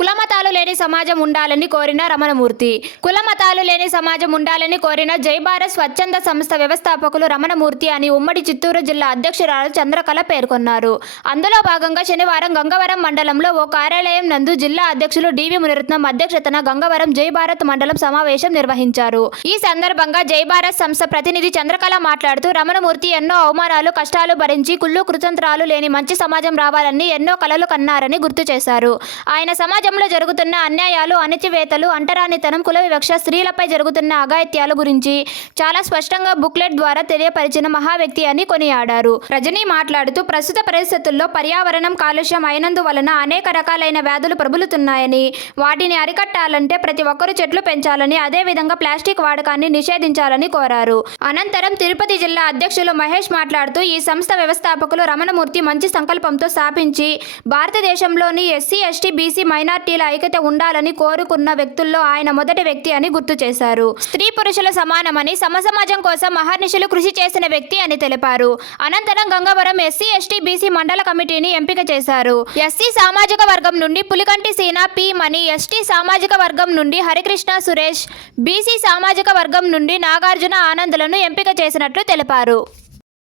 కులమతాలు లేని సమాజం ఉండాలని కోరిన రమణమూర్తి. కులమతాలు లేని సమాజం ఉండాలని కోరిన జైభారత్ స్వచ్ఛంద సంస్థ వ్యవస్థాపకులు రమణమూర్తి అని ఉమ్మడి చిత్తూరు జిల్లా అధ్యక్షురాలు చంద్రకళ పేర్కొన్నారు. అందులో భాగంగా శనివారం గంగవరం మండలంలో ఓ కార్యాలయం నందు జిల్లా అధ్యక్షులు డివి మునిరత్నం అధ్యక్షతన గంగవరం జైభారత్ మండలం సమావేశం నిర్వహించారు. ఈ సందర్భంగా జైభారత్ సంస్థ ప్రతినిధి చంద్రకళ మాట్లాడుతూ రమణమూర్తి ఎన్నో అవమానాలు కష్టాలు భరించి కుళ్ళు కృతంత్రాలు లేని మంచి సమాజం రావాలని ఎన్నో కలలు కన్నారని గుర్తు చేశారు. ఆయన సమాజంలో జరుగుతున్న అన్యాయాలు అణచివేతలు అంటరానితనం కుల వివక్ష స్త్రీలపై జరుగుతున్న అఘాయిత్యాల గురించి చాలా స్పష్టంగా బుక్లెట్ ద్వారా తెలియపరిచిన మహా వ్యక్తి అని కొనియాడారు. రజనీ మాట్లాడుతూ ప్రస్తుత పరిస్థితుల్లో పర్యావరణం కాలుష్యం అయినందువలన అనేక రకాలైన వ్యాధులు ప్రబలుతున్నాయని వాటిని అరికట్టాలంటే ప్రతి ఒక్కరూ చెట్లు పెంచాలని అదేవిధంగా ప్లాస్టిక్ వాడకాన్ని నిషేధించాలని కోరారు. అనంతరం తిరుపతి జిల్లా అధ్యక్షులు మహేష్ మాట్లాడుతూ ఈ సంస్థ వ్యవస్థాపకులు రమణమూర్తి మంచి సంకల్పంతో స్థాపించి భారతదేశంలోని ఎస్సీ ఎస్టీ బీసీ పార్టీల ఐక్యత ఉండాలని కోరుకున్న వ్యక్తుల్లో ఆయన మొదటి వ్యక్తి అని గుర్తు చేశారు. స్త్రీ పురుషుల సమానమని సమసమాజం కోసం మహర్నిషులు కృషి చేసిన వ్యక్తి అని తెలిపారు. అనంతరం గంగవరం ఎస్సీ ఎస్టీ బీసీ మండల కమిటీని ఎంపిక చేశారు. ఎస్సీ సామాజిక వర్గం నుండి పులికంటి సీనా పి మణి ఎస్టీ సామాజిక వర్గం నుండి హరికృష్ణ సురేష్ బీసీ సామాజిక వర్గం నుండి నాగార్జున ఆనందులను ఎంపిక చేసినట్లు తెలిపారు.